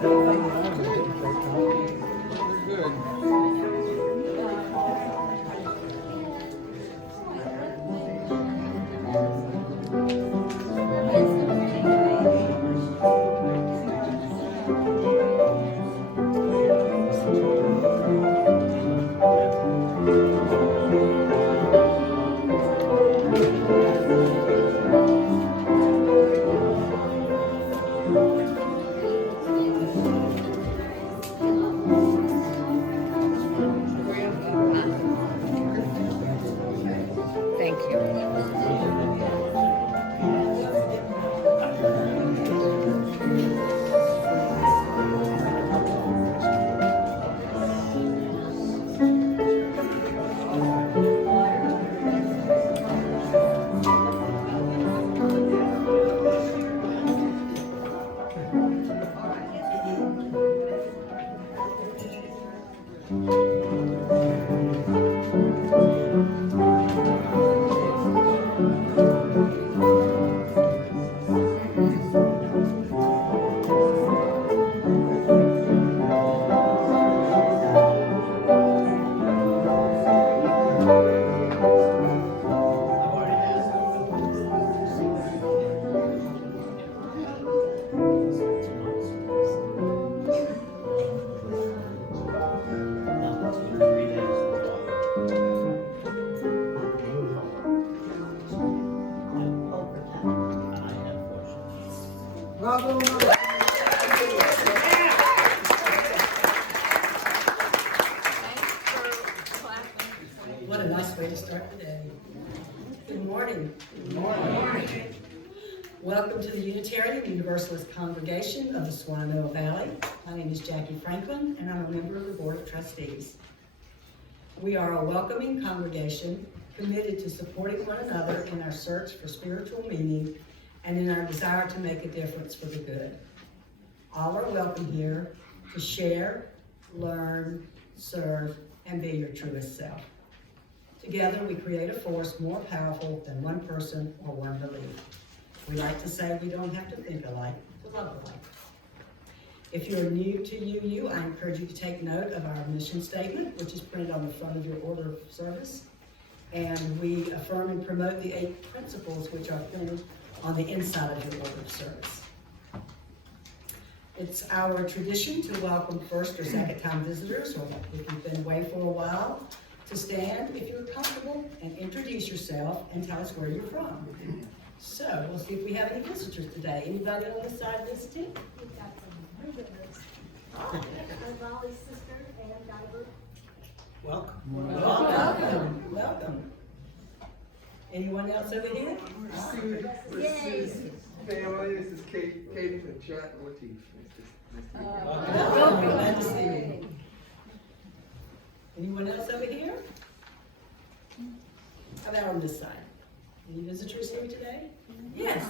Thank you. What a nice way to start the day. Good morning. Good morning. Welcome to the Unitarian Universalist Congregation of the Shenandoah Valley. My name is Jackie Franklin, and I'm a member of the Board of Trustees. We are a welcoming congregation committed to supporting one another in our search for spiritual meaning and in our desire to make a difference for the good. All are welcome here to share, learn, serve, and be your truest self. Together, we create a force more powerful than one person or one belief. We like to say we don't have to think alike to love alike. If you're new to UU, I encourage you to take note of our mission statement, which is printed on the front of your order of service. And we affirm and promote the 8 principles which are printed on the inside of your order of service. It's our tradition to welcome first or second time visitors, or if you've been away for a while, to stand if you're comfortable and introduce yourself and tell us where you're from. So we'll see if we have any visitors today. Anybody on this side visiting? We've got some new visitors. I'm Molly's sister, Ann Diver. Welcome. Welcome. Welcome. Anyone else over here? Yay. Family, this is Katie and Chat and Latif. Welcome. Glad to see you. Anyone else over here? How about on this side? Any visitors here today? Yes.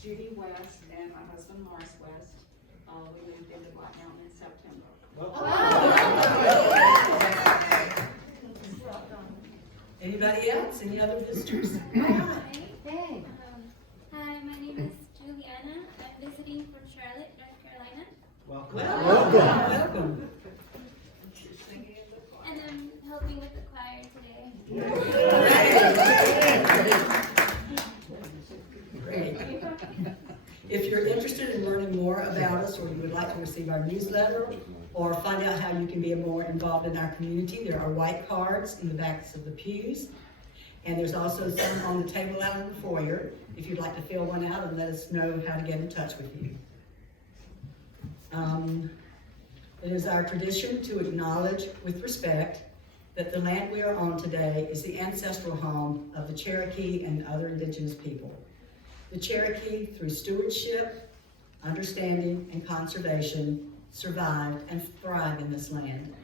Judy West and my husband Morris West. We moved into Black Mountain in September. Anybody else? Any other visitors? Hey. Hi, my name is Juliana. I'm visiting from Charlotte, North Carolina. Welcome. And I'm helping with the choir today. Great. If you're interested in learning more about us, or you would like to receive our newsletter or find out how you can be more involved in our community, there are white cards in the backs of the pews. And there's also some on the table out in the foyer if you'd like to fill one out and let us know how to get in touch with you. It is our tradition to acknowledge with respect that the land we are on today is the ancestral home of the Cherokee and other indigenous people. The Cherokee, through stewardship, understanding, and conservation, survived and thrive in this land.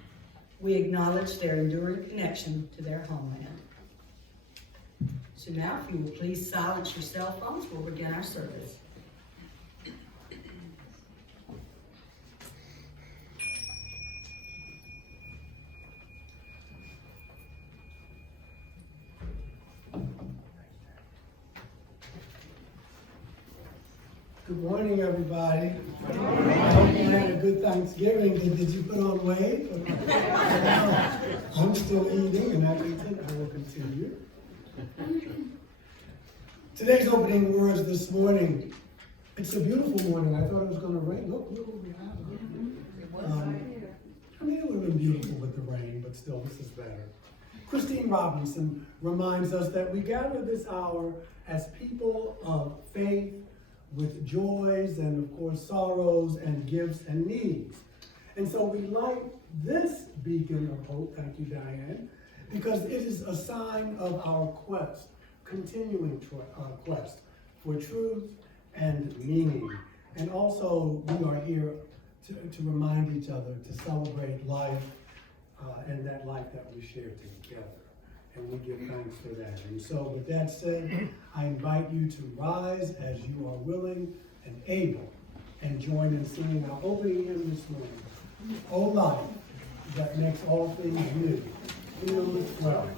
We acknowledge their enduring connection to their homeland. So now, if you will please silence your cell phones, we'll begin our service. Good morning, everybody. I hope you had a good Thanksgiving. Did you put on weight? I'm still eating, and I will continue. Today's opening words this morning. It's a beautiful morning. I thought it was going to rain. Look what we have. I mean, it would have been beautiful with the rain, but still, this is better. Christine Robinson reminds us that we gather this hour as people of faith, with joys and of course sorrows and gifts and needs. And so we light this beacon of hope, thank you Diane, because it is a sign of our quest, continuing quest for truth and meaning. And also we are here to remind each other to celebrate life and that life that we share together. And we give thanks for that. And so with that said, I invite you to rise as you are willing and able and join in singing our opening hymn this morning. O life that makes all things new, fill it well.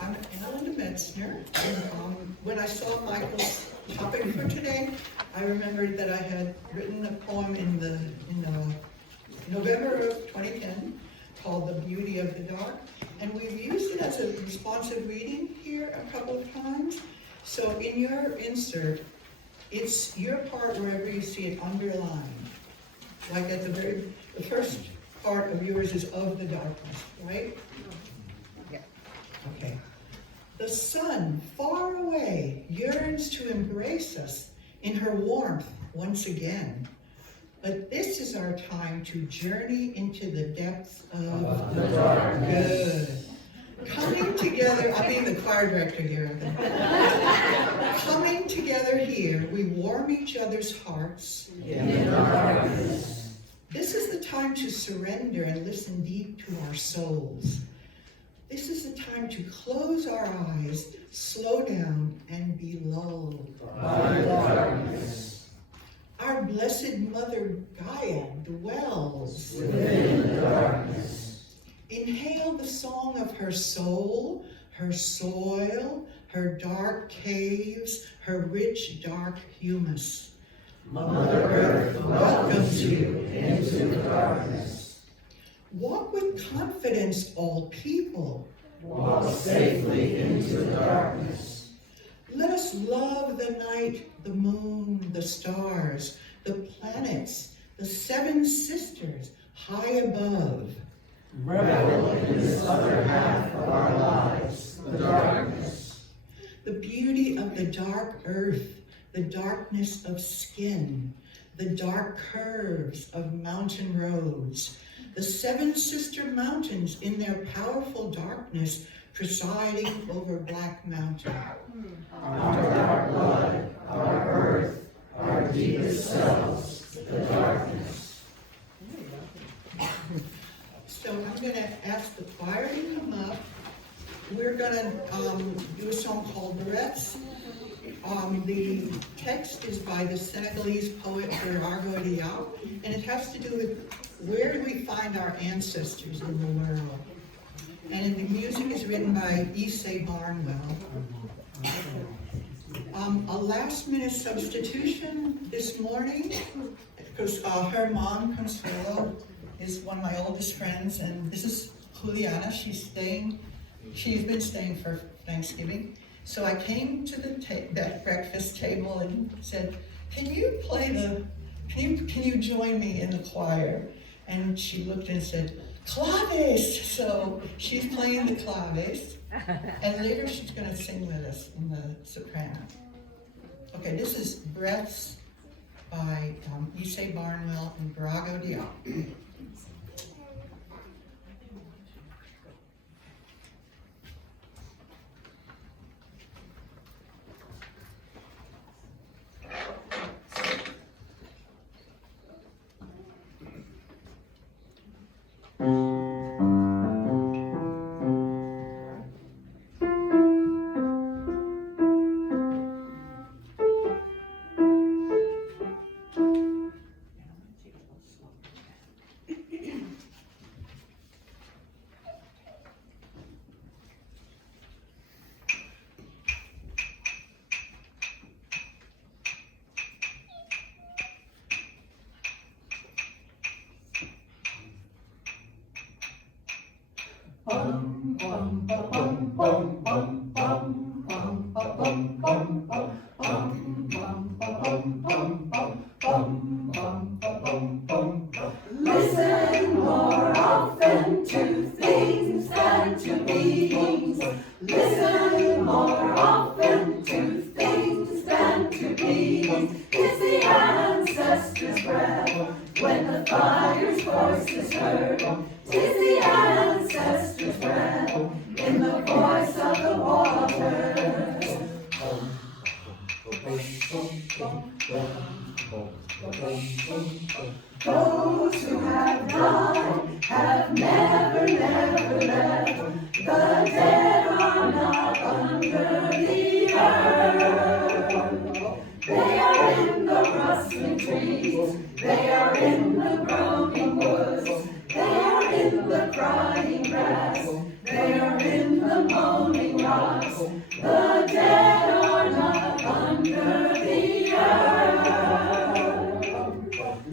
I'm Metzner. When I saw Michael's topic for today, I remembered that I had written a poem in November of 2010 called The Beauty of the Dark, and we've used it as a responsive reading here a couple of times. So in your insert, it's your part wherever you see it underlined. Like at the first part of yours is of the darkness, right? Yeah. Okay. The sun, far away, yearns to embrace us in her warmth once again. But this is our time to journey into the depths of the darkness. Good. Coming together, I'll be the choir director here. Coming together here, we warm each other's hearts in the darkness. This is the time to surrender and listen deep to our souls. This is the time to close our eyes, slow down, and be lulled by the darkness. Our blessed Mother Gaia dwells within the darkness. Inhale the song of her soul, her soil, her dark caves, her rich dark humus. Mother Earth welcomes you into the darkness. Walk with confidence, all people. Walk safely into the darkness. Let us love the night, the moon, the stars, the planets, the seven sisters high above. Revel in this other half of our lives, the darkness. the beauty of the dark earth, the darkness of skin, the dark curves of mountain roads, the seven sister mountains in their powerful darkness presiding over Black Mountain. Our dark blood, our earth, our deepest selves, the darkness. So I'm going to ask the choir to come up. We're going to do a song called Barrettes. The text is by the Senegalese poet Bernardo Diop, and it has to do with where do we find our ancestors in the world. And the music is written by Issei Barnwell. A last-minute substitution this morning, because her mom, Consuelo, is one of my oldest friends, and this is Juliana. She's been staying for Thanksgiving. So I came to that breakfast table and said, can you join me in the choir? And she looked and said, claves! So she's playing the claves, and later she's gonna sing with us in the soprano. Okay, this is Breaths by Issei Barnwell and Barago Diop. Listen more often to things than to beings. Listen more often to things than to beings. It's the ancestors' breath when the fire's voice is heard. It's the ancestors' breath in the voice of the waters. Those who have died have never left. The dead are not under the earth. They are in the rustling trees. They are in the groaning woods. They are in the crying grass. They are in the moaning rocks. The dead are not under the earth.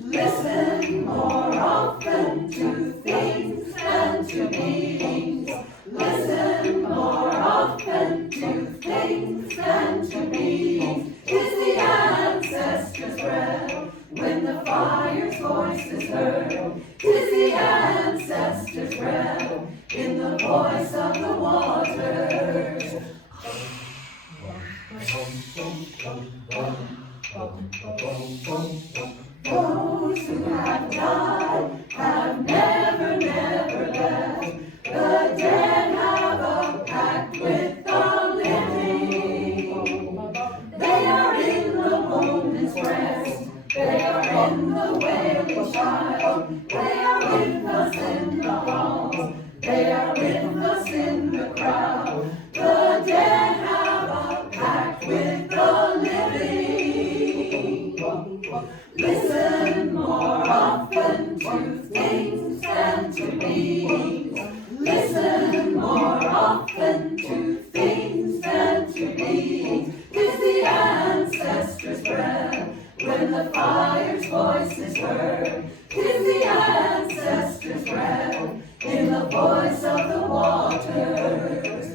Listen more often to things than to beings. Listen more often to things than to beings. It's the ancestors' breath when the fire's voice is heard. It's the ancestors' breath in the voice of the waters. Those who have died have never left. The dead have a pact with the living. They are in the woman's breast. They are in the wailing child. They are with us in the halls. They are with us in the crowd. The dead have a pact with the living. Listen more often to things than to beings. Listen more often to things than to beings. It's the ancestors' breath when the fire's voice is heard. It's the ancestors' breath in the voice of the waters.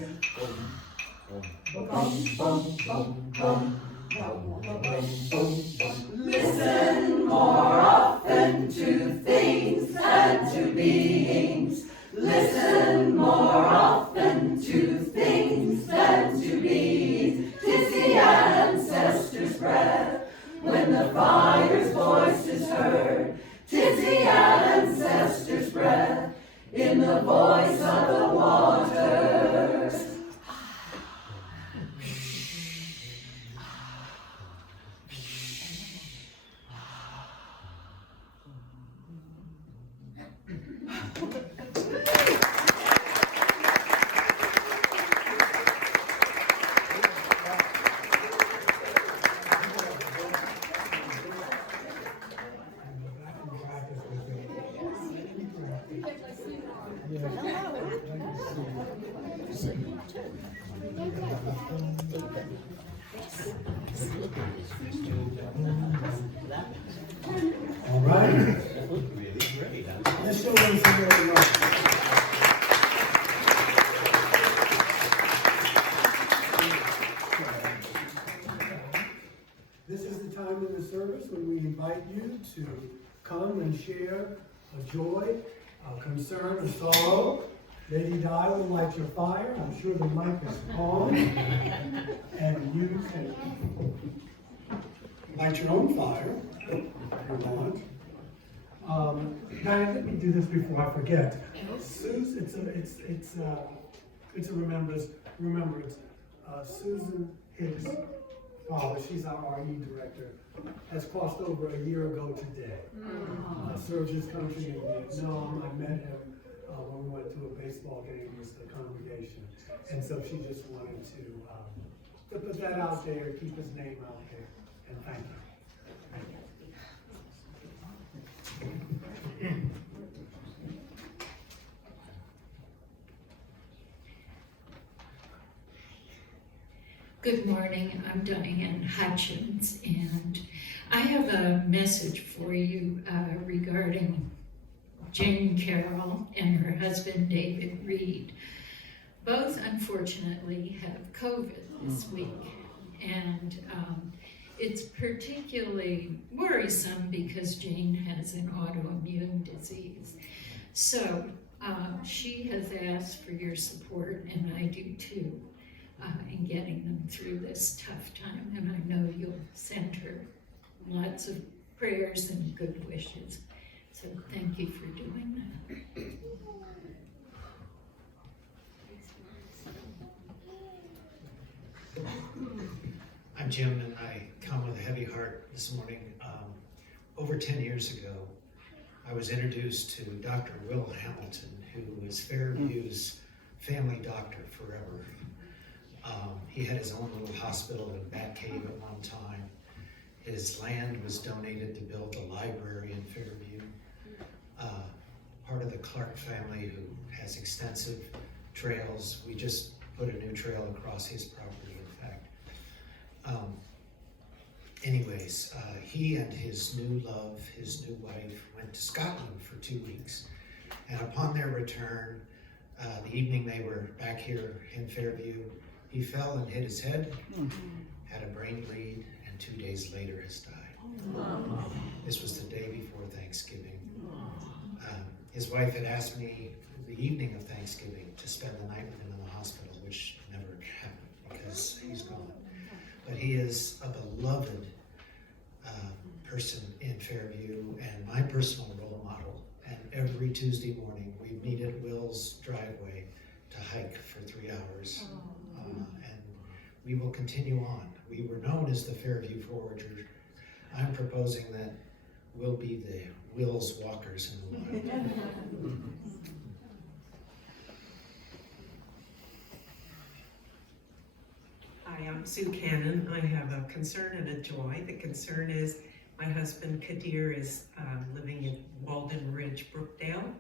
Listen more often to things than to beings. Listen more often to things than to beings. All right. Let's show them some really love. This is the time in the service when we invite you to come and share a joy, a concern, a sorrow. Lady Di will light your fire. I'm sure the mic is on. And you can light your own fire if you want. Now, let me do this before I forget. Susan, it's a remembrance. Susan Hicks' father, she's our RE director, has crossed over a year ago today. Served his country in Vietnam. I met him when we went to a baseball game with the congregation. And so she just wanted to put that out there, keep his name out there, and thank you. Good morning, I'm Diane Hutchins, and I have a message for you regarding Jane Carroll and her husband David Reed. Both unfortunately have COVID this week, and it's particularly worrisome because Jane has an autoimmune disease. So she has asked for your support, and I do too, in getting them through this tough time. And I know you'll send her lots of prayers and good wishes. So thank you for doing that. I'm Jim, and I come with a heavy heart this morning. Over 10 years ago, I was introduced to Dr. Will Hamilton, who was Fairview's family doctor forever. He had his own little hospital in Bat Cave at one time. His land was donated to build a library in Fairview. Part of the Clark family who has extensive trails. We just put a new trail across his property, in fact. He and his new love, his new wife, went to Scotland for 2 weeks. And upon their return, the evening they were back here in Fairview, he fell and hit his head, had a brain bleed, and 2 days later has died. This was the day before Thanksgiving. His wife had asked me the evening of Thanksgiving to spend the night with him in the hospital, which never happened because he's gone. But he is a beloved person in Fairview and my personal role model. And every Tuesday morning, we meet at Will's driveway to hike for 3 hours. And we will continue on. We were known as the Fairview Foragers. I'm proposing that we'll be the Will's Walkers in the wild. Hi, I'm Sue Cannon. I have a concern and a joy. The concern is my husband Kadir is living in Walden Ridge, Brookdale,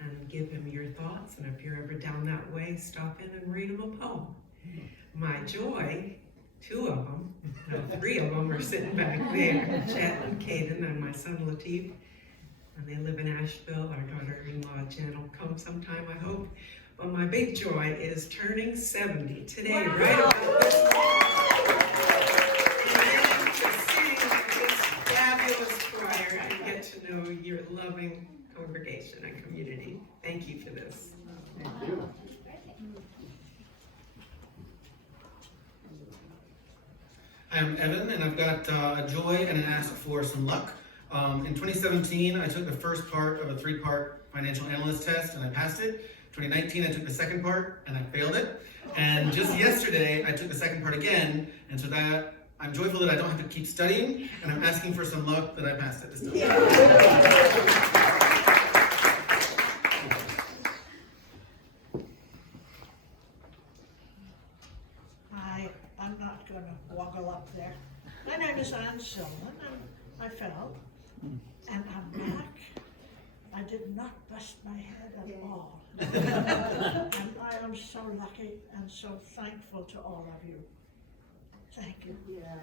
and give him your thoughts. And if you're ever down that way, stop in and read him a poem. My joy, 2 of them, no, 3 of them are sitting back there, Chet and Caden and my son Latif. And they live in Asheville. Our daughter-in-law Jen will come sometime, I hope. But my big joy is turning 70 today, wow. Right about this moment. And to sing this fabulous choir and get to know your loving congregation and community. Thank you for this. Thank you. I'm Evan, and I've got a joy and an ask for some luck. In 2017, I took the first part of a 3-part financial analyst test, and I passed it. 2019, I took the second part, and I failed it. And just yesterday, I took the second part again, and so that I'm joyful that I don't have to keep studying, and I'm asking for some luck that I passed it this time. Hi, I'm not going to woggle up there. My name is Ann Silman, and I fell, and I'm back. I did not bust my head at all. And I am so lucky and so thankful to all of you. Thank you. Yeah.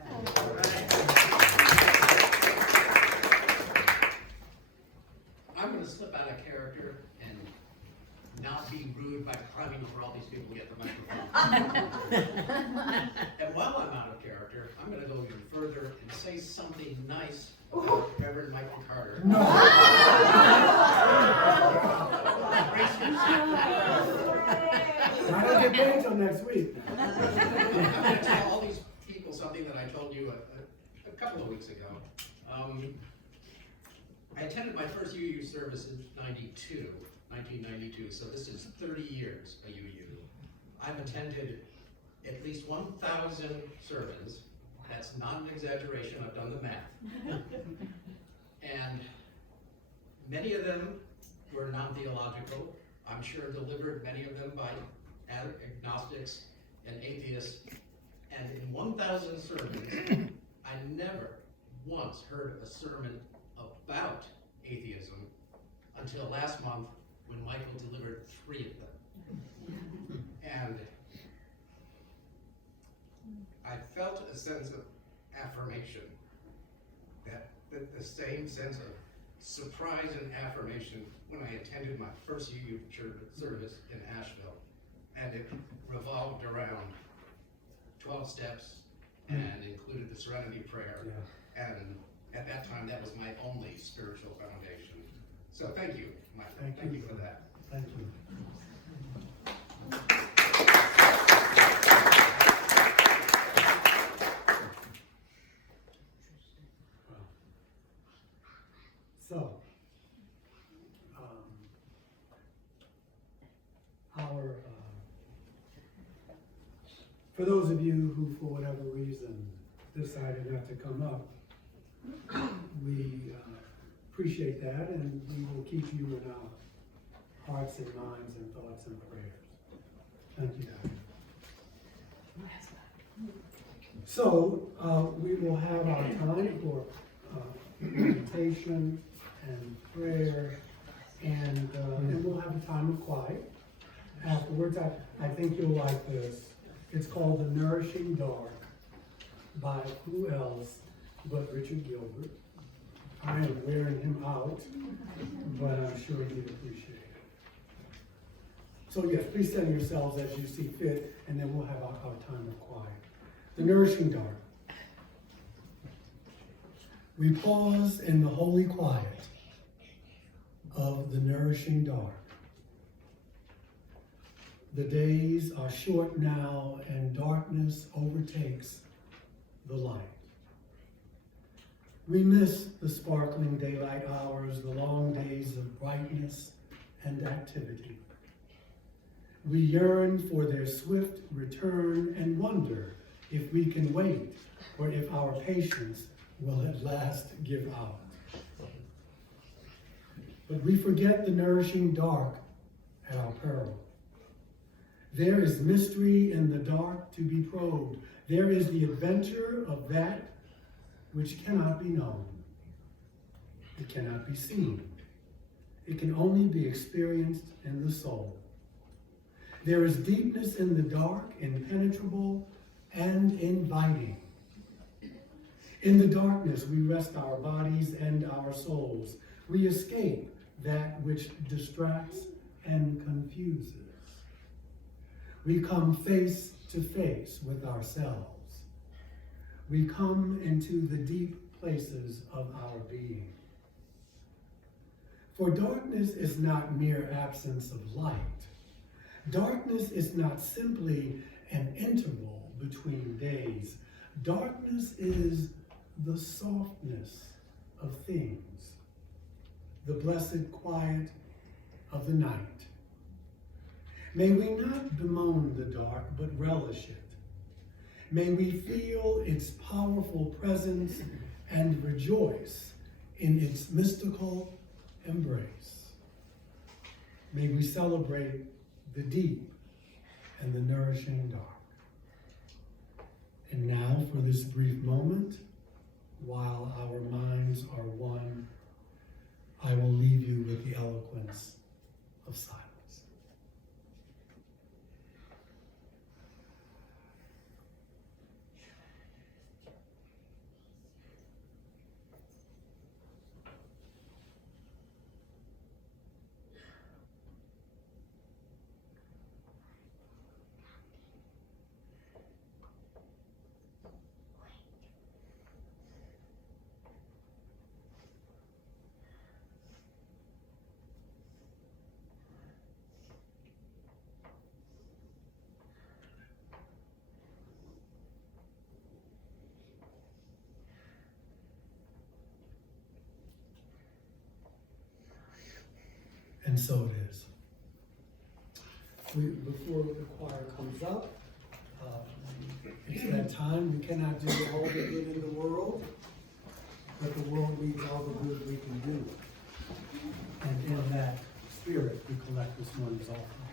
I'm gonna go even further and say something nice about Reverend Michael Carter. No. I don't get paid till next week. I'm gonna tell all these people something that I told you a couple of weeks ago. I attended my first UU service in 1992, so this is 30 years of UU. I've attended at least 1,000 sermons. That's not an exaggeration, I've done the math. And many of them were non-theological. I'm sure delivered many of them by agnostics and atheists. And in 1,000 sermons, I never once heard a sermon about atheism until last month when Michael delivered 3 of them. And I felt a sense of affirmation, that the same sense of surprise and affirmation when I attended my first UU church service in Asheville. And it revolved around 12 steps and included the Serenity Prayer. Yeah. And at that time, that was my only spiritual foundation. So thank you, Michael. Thank you for that. Thank you. So, for those of you who, for whatever reason, decided not to come up, we appreciate that, and we will keep you in our hearts and minds and thoughts and prayers. Thank you. So, we will have our time for meditation and prayer, and we'll have a time of quiet. Afterwards, I think you'll like this. It's called The Nourishing Dark by who else but Richard Gilbert. I am wearing him out, but I'm sure you'd appreciate it. So yes, please stand yourselves as you see fit, and then we'll have our time of quiet. The Nourishing Dark. We pause in the holy quiet of the nourishing dark. The days are short now, and darkness overtakes the light. We miss the sparkling daylight hours, the long days of brightness and activity. We yearn for their swift return and wonder if we can wait or if our patience will at last give out. But we forget the nourishing dark at our peril. There is mystery in the dark to be probed. There is the adventure of that which cannot be known. It cannot be seen. It can only be experienced in the soul. There is deepness in the dark, impenetrable and inviting. In the darkness, we rest our bodies and our souls. We escape that which distracts and confuses. We come face to face with ourselves. We come into the deep places of our being. For darkness is not mere absence of light. Darkness is not simply an interval between days. Darkness is the softness of things, the blessed quiet of the night. May we not bemoan the dark, but relish it. May we feel its powerful presence and rejoice in its mystical embrace. May we celebrate the deep and the nourishing dark. And now, for this brief moment, while our minds are one, I will leave you with the eloquence of silence. And so it is. Before the choir comes up, it's that time. We cannot do all the good in the world, but the world needs all the good we can do. And in that spirit, we collect this morning's offering.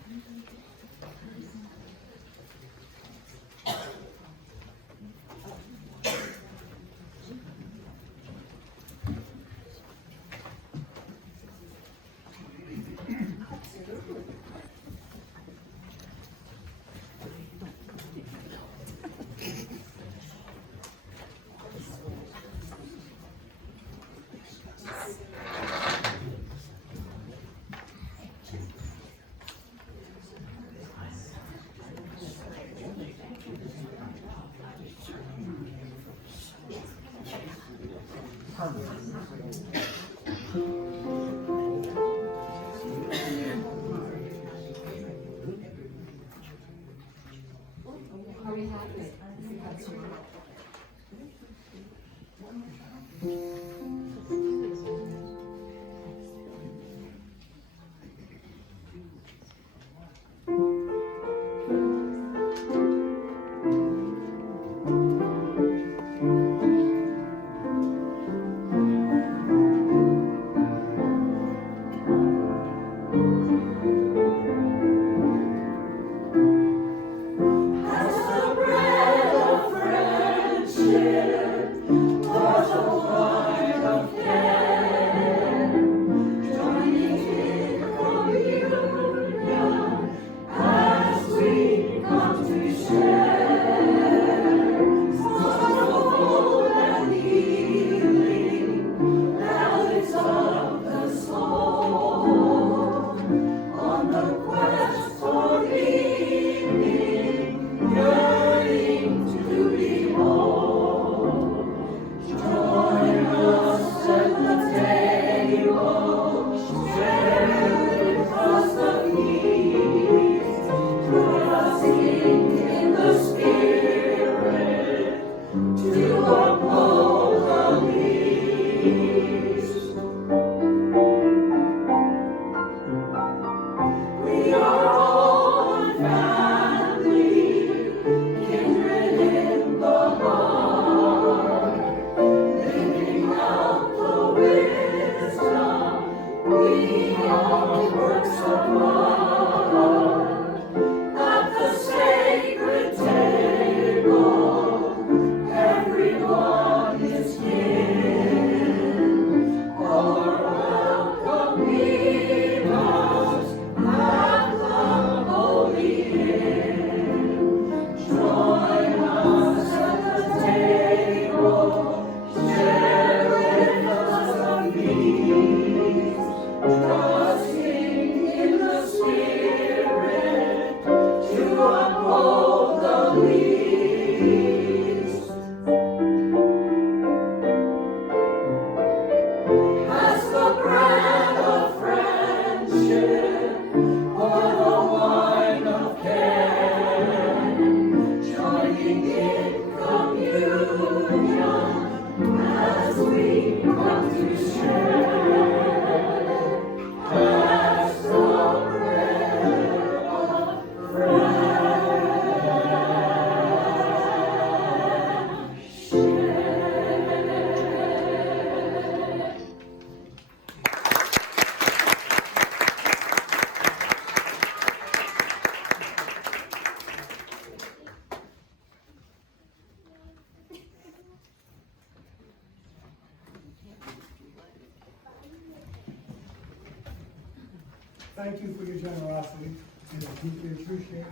Thank you for your generosity, and I deeply appreciate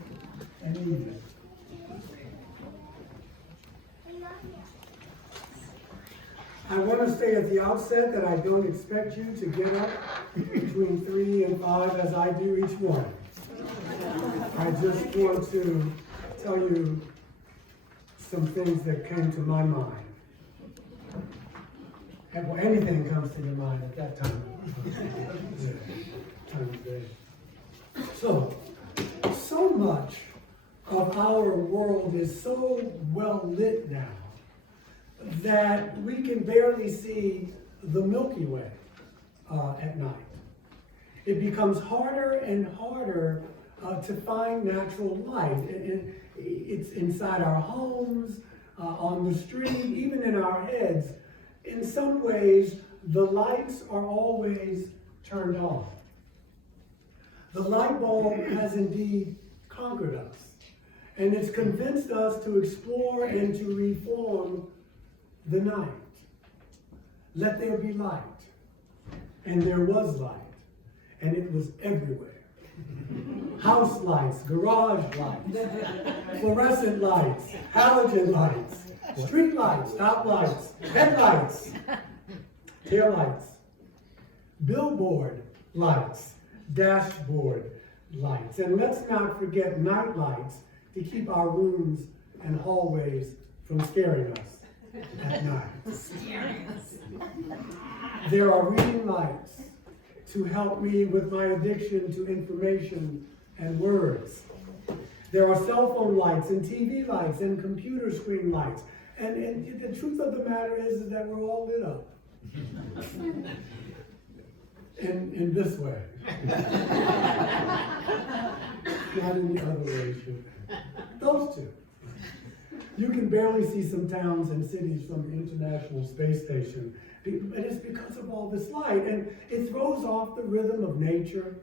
and need it. I want to say at the outset that I don't expect you to get up between 3 and 5 as I do each morning. I just want to tell you some things that came to my mind. And well, anything comes to your mind at that time. Time of day. So much of our world is so well lit now that we can barely see the Milky Way at night. it becomes harder and harder to find natural light. It's inside our homes, on the street, even in our heads. In some ways, the lights are always turned on. The light bulb has indeed conquered us, and it's convinced us to explore and to reform the night. Let there be light. And there was light, and it was everywhere. House lights, garage lights, fluorescent lights, halogen lights, street lights, stop lights, headlights, tail lights, billboard lights, dashboard lights. And let's not forget night lights to keep our rooms and hallways from scaring us at night. There are reading lights to help me with my addiction to information and words. There are cell phone lights and TV lights and computer screen lights. And the truth of the matter is that we're all lit up. In this way. Not in the other way, too. Those two. You can barely see some towns and cities from the International Space Station, but it's because of all this light, and it throws off the rhythm of nature.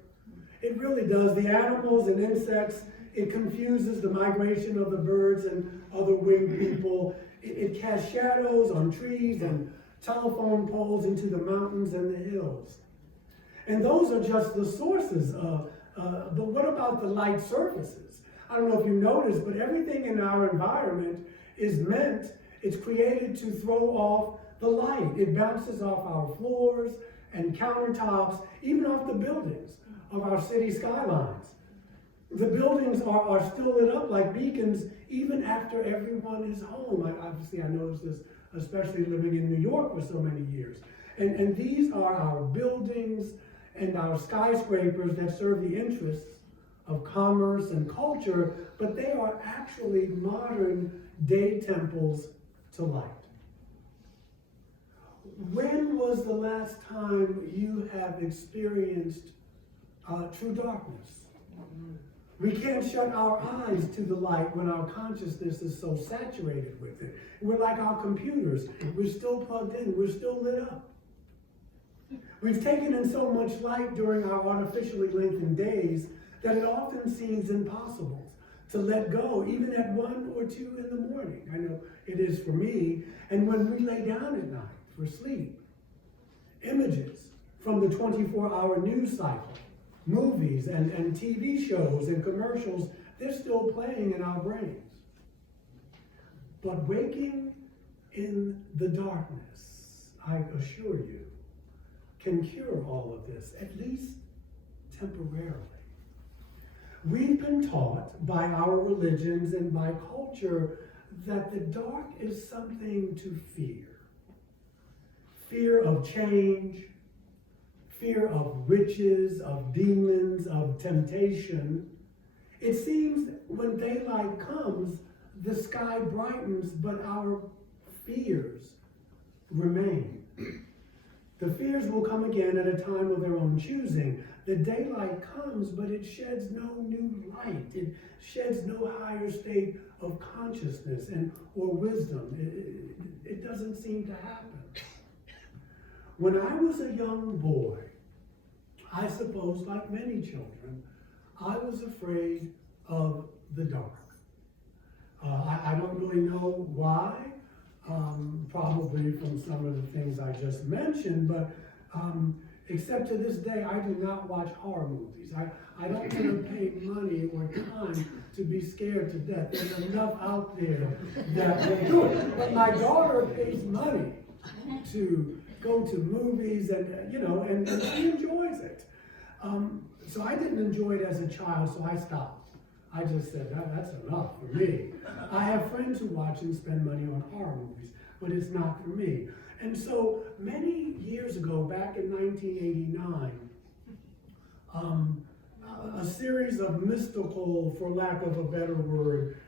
It really does. The animals and insects, it confuses the migration of the birds and other winged people. It casts shadows on trees and telephone poles into the mountains and the hills. And those are just the sources. But what about the light surfaces? I don't know if you noticed, but everything in our environment it's created to throw off the light. It bounces off our floors and countertops, even off the buildings of our city skylines. The buildings are still lit up like beacons even after everyone is home. I noticed this, especially living in New York for so many years. And these are our buildings and our skyscrapers that serve the interests of commerce and culture, but they are actually modern day temples to light. When was the last time you have experienced true darkness? We can't shut our eyes to the light when our consciousness is so saturated with it. We're like our computers. We're still plugged in. We're still lit up. We've taken in so much light during our artificially lengthened days that it often seems impossible to let go, even at 1 or 2 in the morning. I know it is for me. And when we lay down at night for sleep, images from the 24-hour news cycle, movies and TV shows and commercials, they're still playing in our brains. But waking in the darkness, I assure you, can cure all of this, at least temporarily. We've been taught by our religions and by culture that the dark is something to fear. Fear of change, fear of witches, of demons, of temptation. It seems when daylight comes, the sky brightens, but our fears remain. The fears will come again at a time of their own choosing. The daylight comes, but it sheds no new light. It sheds no higher state of consciousness or wisdom. It doesn't seem to happen. When I was a young boy, I suppose like many children, I was afraid of the dark. I don't really know why, probably from some of the things I just mentioned, but except to this day, I do not watch horror movies. I don't want to pay money or time to be scared to death. There's enough out there that will do it. But my daughter pays money to go to movies and she enjoys it. So I didn't enjoy it as a child, so I stopped. I just said, that's enough for me. I have friends who watch and spend money on horror movies, but it's not for me. And so many years ago, back in 1989, a series of mystical, for lack of a better word,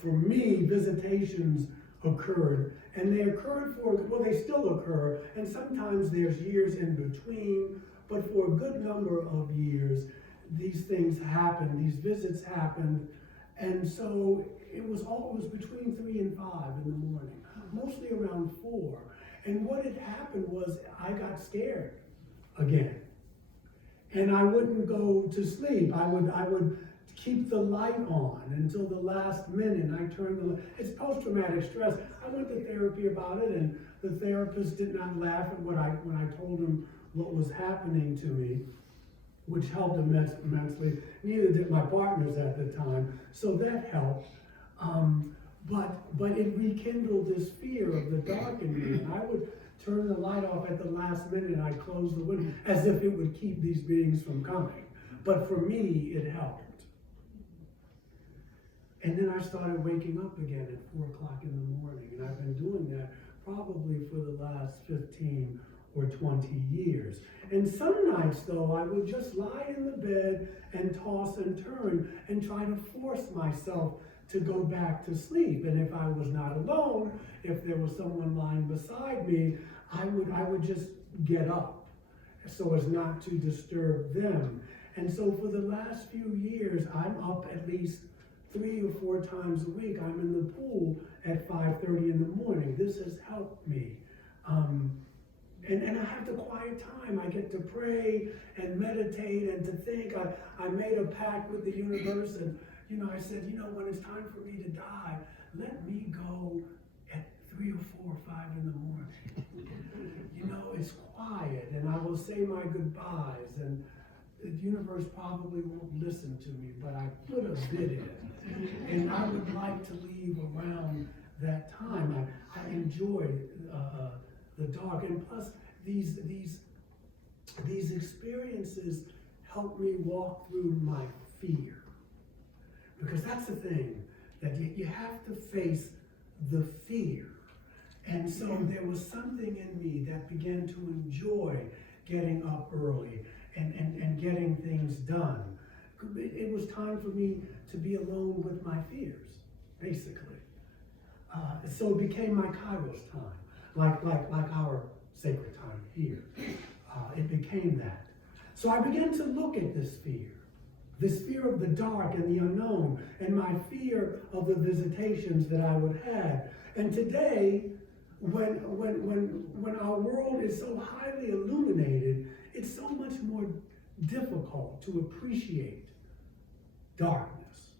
for me, visitations occurred. And they occurred they still occur, and sometimes there's years in between but for a good number of years, these things happened, these visits happened, and so it was always between 3 and 5 in the morning, mostly around 4. And what had happened was I got scared again. And I wouldn't go to sleep. I would keep the light on until the last minute. I turned the light. It's post-traumatic stress. I went to therapy about it, and the therapist did not laugh at when I told him what was happening to me, which helped immensely. Neither did my partners at the time, so that helped. But it rekindled this fear of the dark in me, and I would turn the light off at the last minute, and I'd close the window as if it would keep these beings from coming. But for me, it helped. And then I started waking up again at 4 o'clock in the morning, and I've been doing that probably for the last 15 or 20 years. And some nights, though, I would just lie in the bed and toss and turn and try to force myself to go back to sleep. And if I was not alone, if there was someone lying beside me, I would just get up so as not to disturb them. And so for the last few years, I'm up at least 3 or 4 times a week. I'm in the pool at 5:30 in the morning. This has helped me. And I have the quiet time. I get to pray and meditate and to think. I made a pact with the universe, and I said, when it's time for me to die, let me go at 3 or 4 or 5 in the morning. It's quiet, and I will say my goodbyes, and the universe probably won't listen to me, but I put a bid in, and I would like to leave around that time. I enjoy the dark, and plus these experiences help me walk through my fear, because that's the thing, that you have to face the fear. And so there was something in me that began to enjoy getting up early and getting things done. It was time for me to be alone with my fears, basically. So it became my Kairos time, like our sacred time here. It became that. So I began to look at this fear of the dark and the unknown, and my fear of the visitations that I would have. And today, when our world is so highly illuminated, it's so much more difficult to appreciate darkness.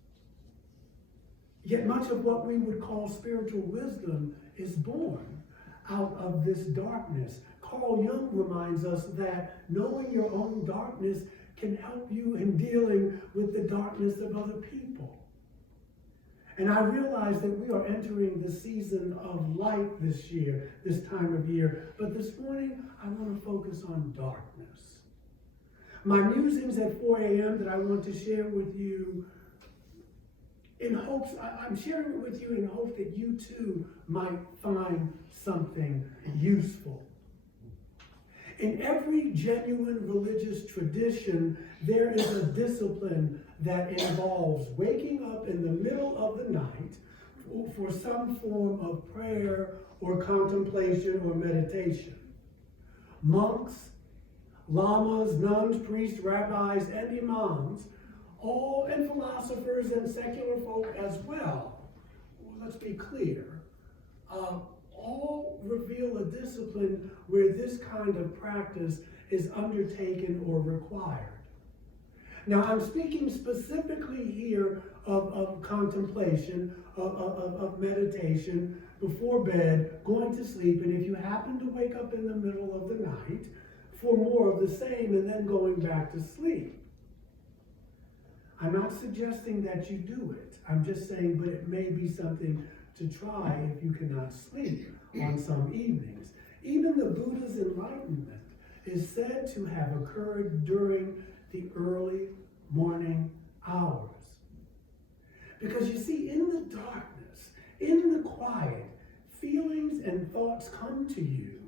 Yet much of what we would call spiritual wisdom is born out of this darkness. Carl Jung reminds us that knowing your own darkness can help you in dealing with the darkness of other people. And I realize that we are entering the season of light this year, this time of year. But this morning, I want to focus on darkness. My musings at 4 a.m. that I want to share with you in hopes, I'm sharing it with you in hope that you too might find something useful. In every genuine religious tradition, there is a discipline that involves waking up in the middle of the night for some form of prayer or contemplation or meditation. Monks, lamas, nuns, priests, rabbis, and imams, all, and philosophers and secular folk as well, let's be clear, all reveal a discipline where this kind of practice is undertaken or required. Now, I'm speaking specifically here of contemplation, of meditation, before bed, going to sleep, and if you happen to wake up in the middle of the night, for more of the same, and then going back to sleep. I'm not suggesting that you do it. I'm just saying, but it may be something to try if you cannot sleep on some evenings. Even the Buddha's enlightenment is said to have occurred during the early morning hours. Because you see, in the darkness, in the quiet, feelings and thoughts come to you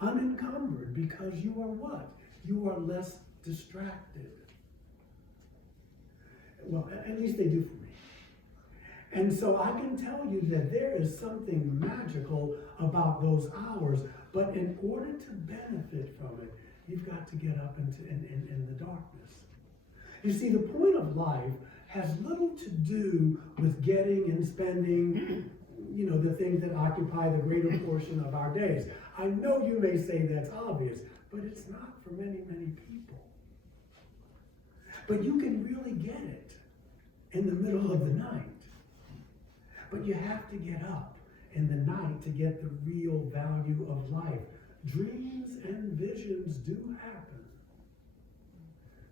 unencumbered because you are what? You are less distracted. Well, at least they do for me. And so I can tell you that there is something magical about those hours, but in order to benefit from it, you've got to get up in the darkness. You see, the point of life has little to do with getting and spending, the things that occupy the greater portion of our days. I know you may say that's obvious, but it's not for many, many people. But you can really get it in the middle of the night. But you have to get up in the night to get the real value of life. Dreams and visions do happen.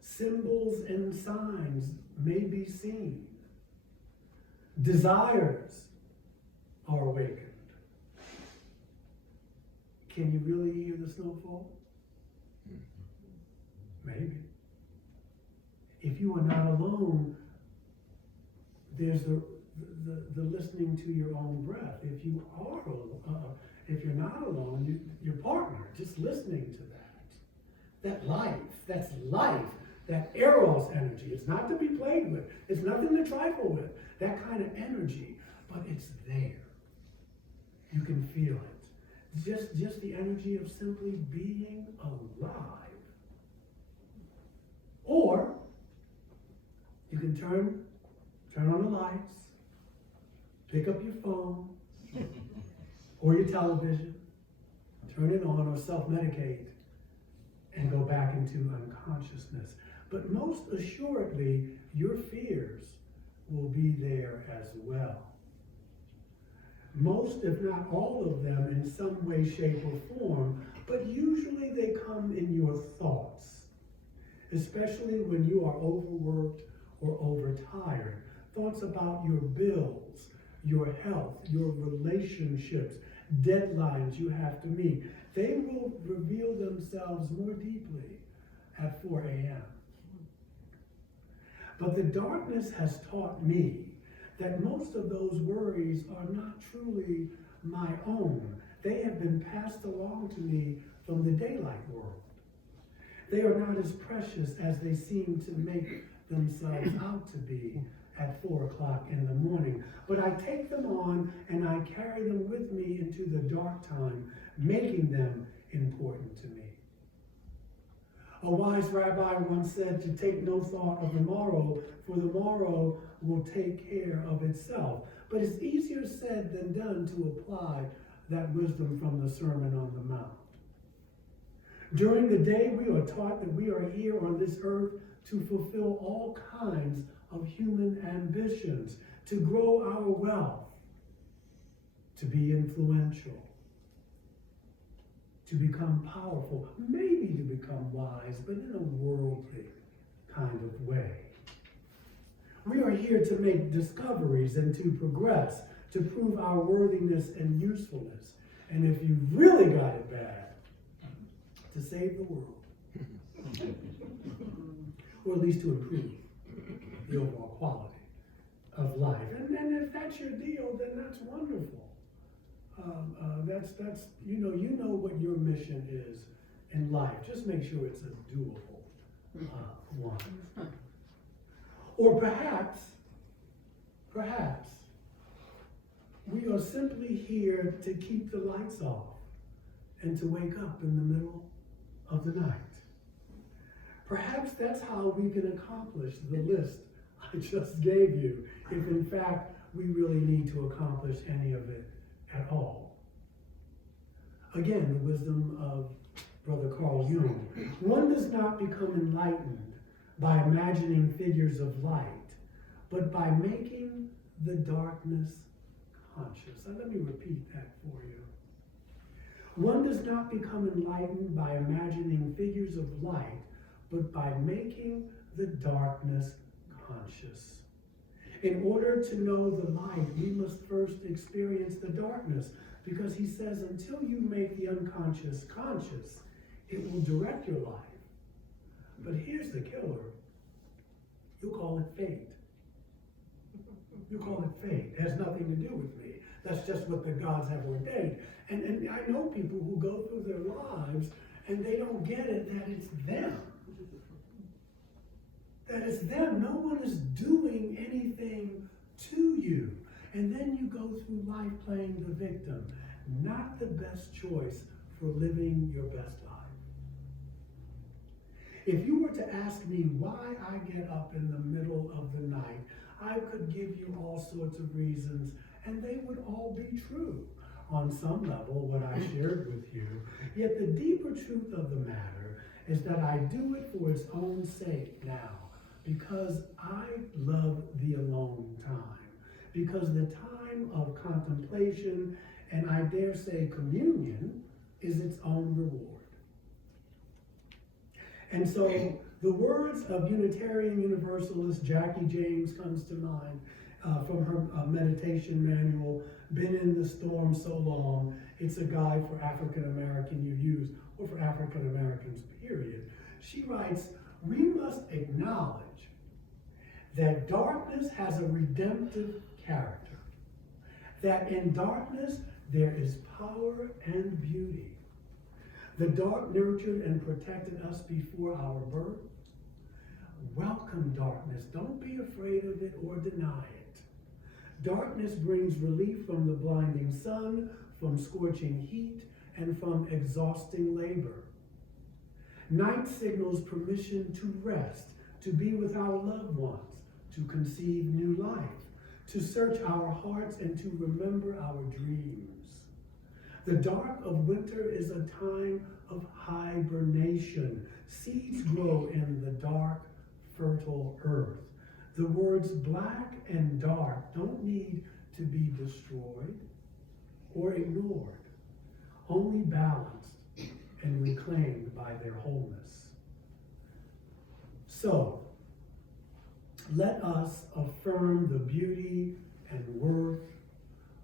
Symbols and signs may be seen. Desires are awakened. Can you really hear the snowfall? Maybe. If you are not alone, there's the listening to your own breath. If you are if you're not alone, your partner, just listening to that life, that's life, that eros energy. It's not to be played with. It's nothing to trifle with. That kind of energy, but it's there. You can feel it. Just the energy of simply being alive. Or you can turn on the lights, pick up your phone or your television, turn it on or self-medicate and go back into unconsciousness. But most assuredly, your fears will be there as well. Most, if not all of them, in some way, shape, or form, but usually they come in your thoughts, especially when you are overworked or overtired. Thoughts about your bills, your health, your relationships, deadlines you have to meet. They will reveal themselves more deeply at 4 a.m. But the darkness has taught me that most of those worries are not truly my own. They have been passed along to me from the daylight world. They are not as precious as they seem to make themselves out to be at 4 o'clock in the morning. But I take them on and I carry them with me into the dark time, making them important to me. A wise rabbi once said to take no thought of the morrow, for the morrow will take care of itself. But it's easier said than done to apply that wisdom from the Sermon on the Mount. During the day, we are taught that we are here on this earth to fulfill all kinds of human ambitions, to grow our wealth, to be influential, to become powerful, maybe to become wise, but in a worldly kind of way. We are here to make discoveries and to progress, to prove our worthiness and usefulness. And if you really got it bad, to save the world. Or at least to improve the overall quality of life. And if that's your deal, then that's wonderful. That's you know what your mission is in life. Just make sure it's a doable one. Or perhaps we are simply here to keep the lights off and to wake up in the middle of the night. Perhaps that's how we can accomplish the list I just gave you, if in fact we really need to accomplish any of it at all. Again, the wisdom of Brother Carl Jung. One does not become enlightened by imagining figures of light, but by making the darkness conscious. Now, let me repeat that for you. One does not become enlightened by imagining figures of light, but by making the darkness conscious. In order to know the light, we must first experience the darkness, because he says until you make the unconscious conscious, it will direct your life. But here's the killer. You call it fate. You call it fate. It has nothing to do with me. That's just what the gods have ordained. And I know people who go through their lives and they don't get it, that it's them. That it's them. No one is doing anything to you. And then you go through life playing the victim. Not the best choice for living your best life. If you were to ask me why I get up in the middle of the night, I could give you all sorts of reasons, and they would all be true on some level, what I shared with you. Yet the deeper truth of the matter is that I do it for its own sake now, because I love the alone time, because the time of contemplation, and I dare say communion, is its own reward. And so the words of Unitarian Universalist Jackie James comes to mind from her meditation manual, Been in the Storm So Long. It's a guide for African American youth, or for African Americans, period. She writes, we must acknowledge that darkness has a redemptive character, that in darkness there is power and beauty. The dark nurtured and protected us before our birth. Welcome darkness. Don't be afraid of it or deny it. Darkness brings relief from the blinding sun, from scorching heat, and from exhausting labor. Night signals permission to rest, to be with our loved ones, to conceive new life, to search our hearts and to remember our dreams. The dark of winter is a time of hibernation. Seeds grow in the dark, fertile earth. The words black and dark don't need to be destroyed or ignored, only balanced and reclaimed by their wholeness. So, let us affirm the beauty and worth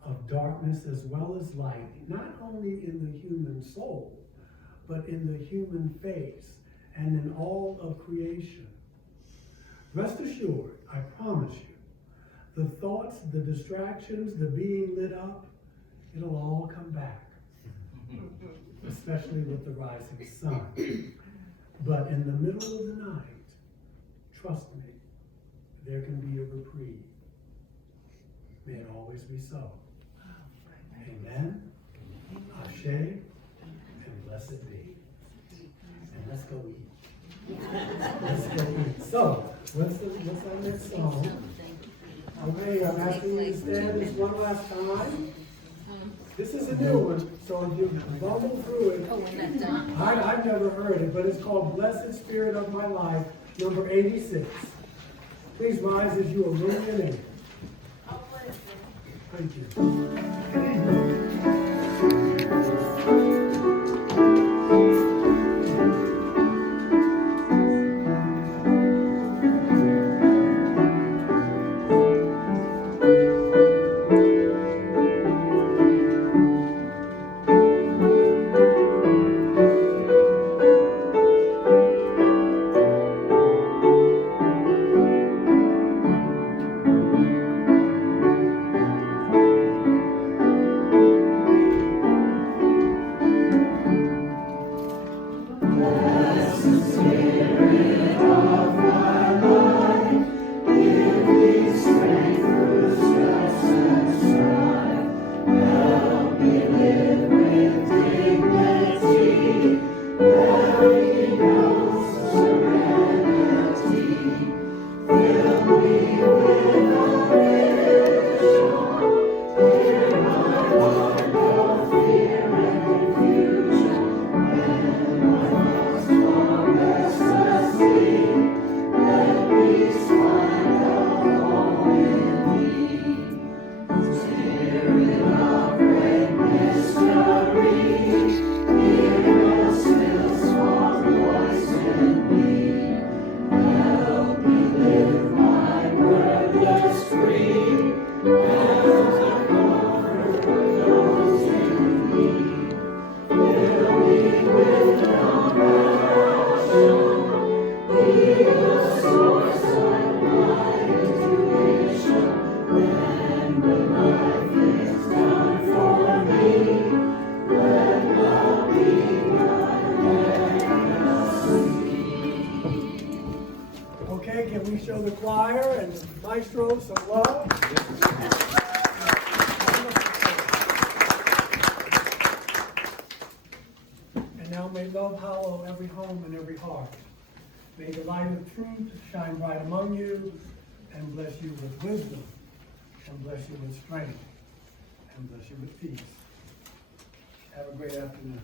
of darkness as well as light, not only in the human soul, but in the human face and in all of creation. Rest assured, I promise you, the thoughts, the distractions, the being lit up, it'll all come back, especially with the rising sun. But in the middle of the night, trust me, there can be a reprieve. May it always be so. Amen, Ashe, and blessed be. And let's go eat. Let's go eat. So, what's our next song? Okay, I'm asking you to stand this one last time. This is a new one, so if you bumble through it, I've never heard it, but it's called Blessed Spirit of My Life, number 86. Please rise as you are moving in. Thank you. Okay, can we show the choir and the maestro some love? And now may love hallow every home and every heart. May the light of truth shine bright among you and bless you with wisdom, and bless you with strength, and bless you with peace. Have a great afternoon.